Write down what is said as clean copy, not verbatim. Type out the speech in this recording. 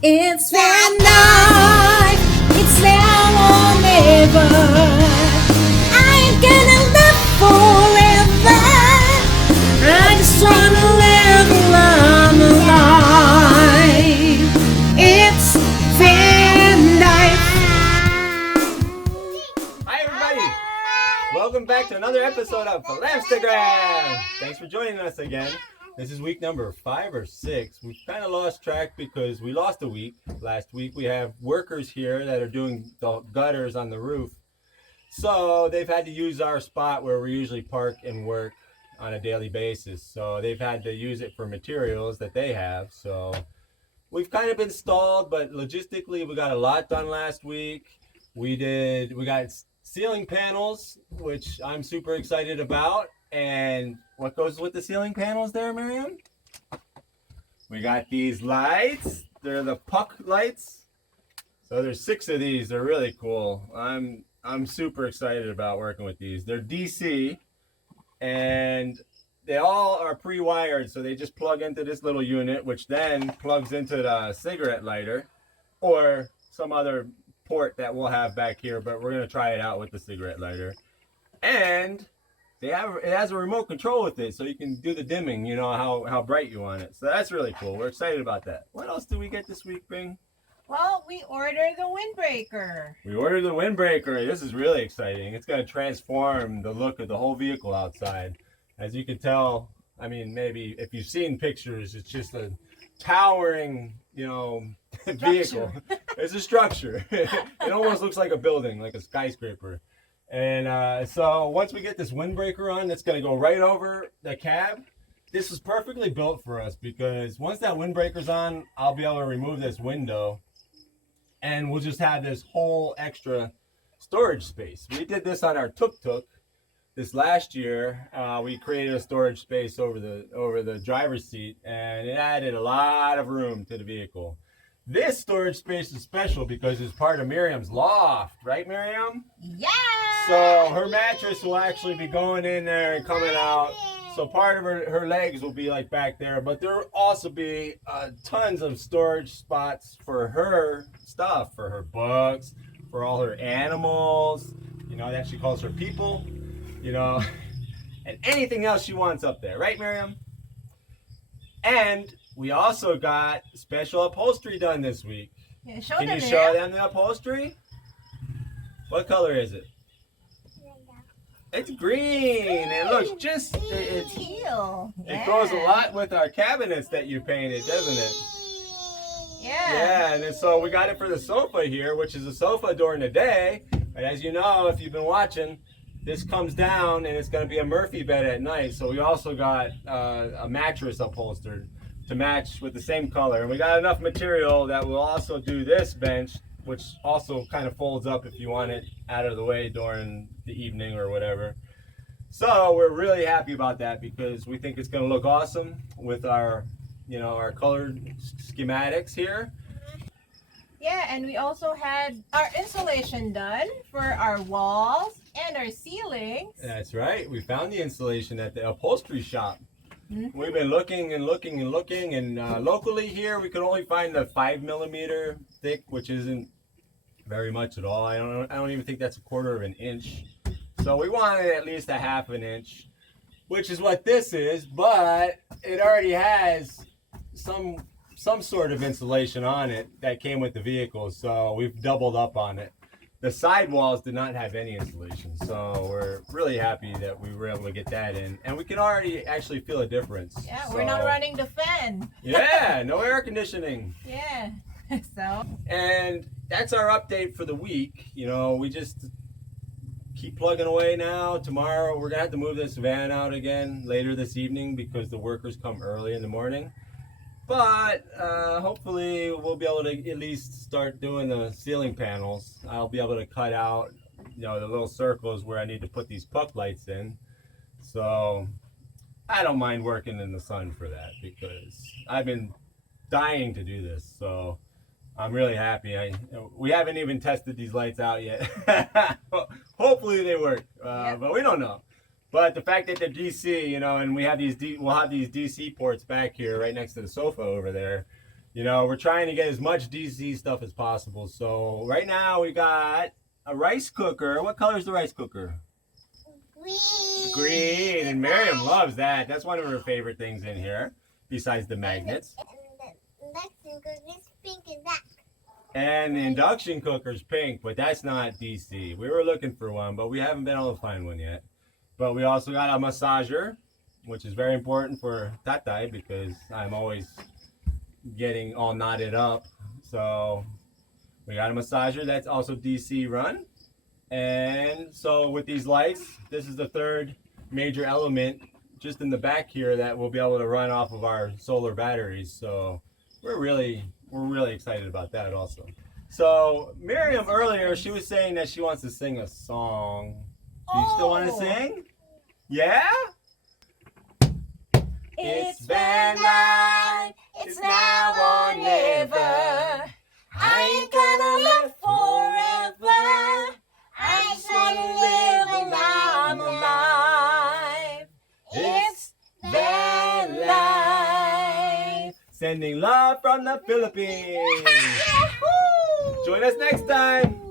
It's van life, it's now or never. I ain't gonna live forever. I just wanna live long life. It's van life. Hi everybody! Welcome back to another episode of FilAmstagram! Thanks for joining us again. This is week number 5 or 6. We've kind of lost track because we lost a week. Last week we have workers here that are doing the gutters on the roof. So they've had to use our spot where we usually park and work on a daily basis. So they've had to use it for materials that they have. So we've kind of been stalled, but logistically we got a lot done last week. We got ceiling panels, which I'm super excited about. And what goes with the ceiling panels there, Miriam? We got these lights. They're the puck lights. So there's 6 of these. They're really cool. I'm super excited about working with these. They're DC, and they all are pre-wired, so they just plug into this little unit, which then plugs into the cigarette lighter or some other port that we'll have back here, but we're going to try it out with the cigarette lighter. And it has a remote control with it, so you can do the dimming, you know, how bright you want it. So that's really cool. We're excited about that. What else did we get this week, Bing? Well, we ordered the Windbreaker. We ordered the Windbreaker. This is really exciting. It's going to transform the look of the whole vehicle outside. As you can tell, I mean, maybe if you've seen pictures, it's just a towering, vehicle. It's a structure. It almost looks like a building, like a skyscraper. And so once we get this Windbreaker on, it's going to go right over the cab. This was perfectly built for us because once that Windbreaker's on, I'll be able to remove this window and we'll just have this whole extra storage space. We did this on our tuk-tuk this last year. We created a storage space over the driver's seat, and it added a lot of room to the vehicle. This storage space is special because it's part of Miriam's loft, right, Miriam? Yeah! So her mattress will actually be going in there and coming out. So part of her legs will be like back there, but there will also be tons of storage spots for her stuff, for her books, for all her animals, that she calls her people, and anything else she wants up there, right, Miriam? And we also got special upholstery done this week. Yeah, Can you show them the upholstery? What color is it? It's green. It looks it's teal. It goes a lot with our cabinets that you painted, doesn't it? Yeah. Yeah, and then so we got it for the sofa here, which is a sofa during the day. But as you know, if you've been watching, this comes down and it's going to be a Murphy bed at night. So we also got a mattress upholstered to match with the same color. And we got enough material that will also do this bench, which also kind of folds up if you want it out of the way during the evening or whatever. So we're really happy about that because we think it's going to look awesome with our colored schematics here. Yeah, and we also had our insulation done for our walls and our ceilings. That's right. We found the insulation at the upholstery shop. Mm-hmm. We've been looking and looking and looking, and locally here we could only find the 5mm thick, which isn't very much at all. I don't even think that's a 1/4 of an inch. So we wanted at least a 1/2 inch, which is what this is, but it already has some sort of insulation on it that came with the vehicle, so we've doubled up on it. The sidewalls did not have any insulation, so we're really happy that we were able to get that in, and we can already actually feel a difference. Yeah, we're not running the fan. Yeah, no air conditioning. Yeah, so. And that's our update for the week. We just keep plugging away now. Tomorrow we're gonna have to move this van out again later this evening because the workers come early in the morning. But hopefully we'll be able to at least start doing the ceiling panels. I'll be able to cut out, the little circles where I need to put these puck lights in. So I don't mind working in the sun for that because I've been dying to do this. So I'm really happy. We haven't even tested these lights out yet. Hopefully they work, but we don't know. But the fact that they're DC, and we have we'll have these DC ports back here right next to the sofa over there. You know, we're trying to get as much DC stuff as possible. So right now we got a rice cooker. What color is the rice cooker? Green. Green. And Miriam loves that. That's one of her favorite things in here, besides the magnets. And the induction cooker is pink and black. And the induction cooker's pink, but that's not DC. We were looking for one, but we haven't been able to find one yet. But we also got a massager, which is very important for Tatay because I'm always getting all knotted up. So we got a massager that's also DC run. And so with these lights, this is the third major element just in the back here that we'll be able to run off of our solar batteries. So we're really excited about that also. So Miriam earlier, she was saying that she wants to sing a song. Do you still want to sing? Yeah? It's been life, it's now or never. I ain't gonna live forever. I just wanna live while I'm alive. It's been life. Sending love from the Philippines. Join us next time.